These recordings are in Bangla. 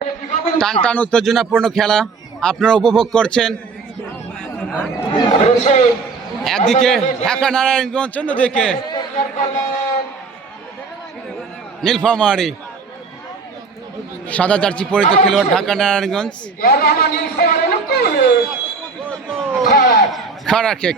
টান টান উত্তেজনাপূর্ণ খেলা আপনারা উপভোগ করছেন। একদিকে ঢাকা নারায়ণগঞ্জ, অন্যদিকে নীলফামারী। সাদা জার্সি পরিহিত খেলোয়াড় ঢাকা নারায়ণগঞ্জ। খাড়া কেক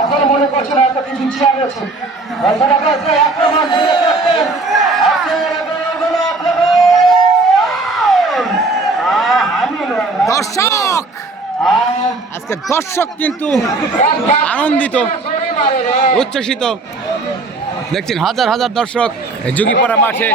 এখন মনে করছেন হয়তো কিছু চেয়ার রয়েছে। দর্শক, আজকে দর্শক কিন্তু আনন্দিত, উচ্ছ্বসিত। দেখছেন হাজার হাজার দর্শক যুগীপাড়া মাঠে।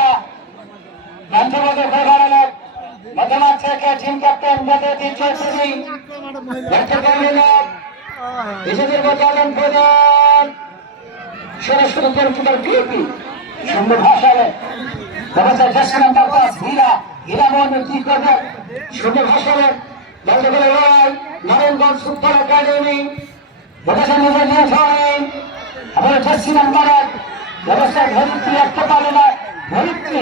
নারায়ণগঞ্জ ফুটবল একাডেমি ব্যবস্থা ধরিত্রী একটা পারে না। ধরিত্রী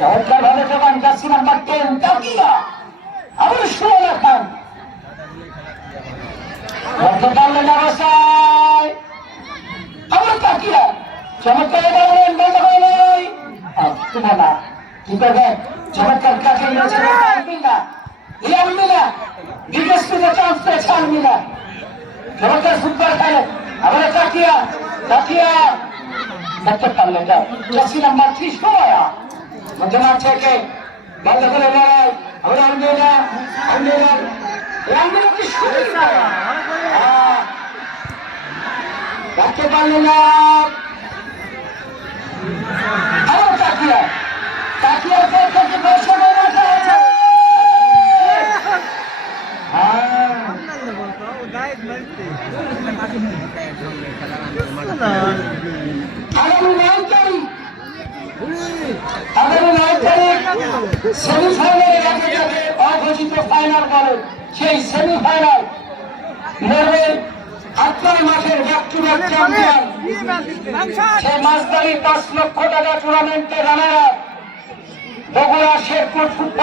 সরকার ভাবে দোকান জার্সি নাম্বার 10 তাকিয়া আবার সুমনা খান পারলেন অবস্থায় আবার তাকিয়া চমৎকার বন্ধ করে নয় না কি করবেন। চমৎকার কাছে মিলা মিলা বিদেশিতে চান্স পেয়েছে আলমিনা। চমৎকার ফুটবল খেলে আবার তাকিয়া তাকিয়া দেখতে পারলেন না। জার্সি নাম্বার 30 সময়া মধ্যমাঠ থেকে বন্ধ করে নয় আবার আলমিনা আলমিনা আলমিনা কি সুবিধা দেখতে পারলেন না। আবার তাকিয়া তাকিয়ার পর থেকে দর্শকের মাঠে আছে। অঘোষিত ফাইনাল বলে সেই সেমিফাইনাল নরওয়ের আপনার মাঠের ব্যাক টু ব্যাক চ্যাম্পিয়ন সেই মাঝদারি 5 লক্ষ টাকা টুর্নামেন্টে runner up Bogura Sherpur football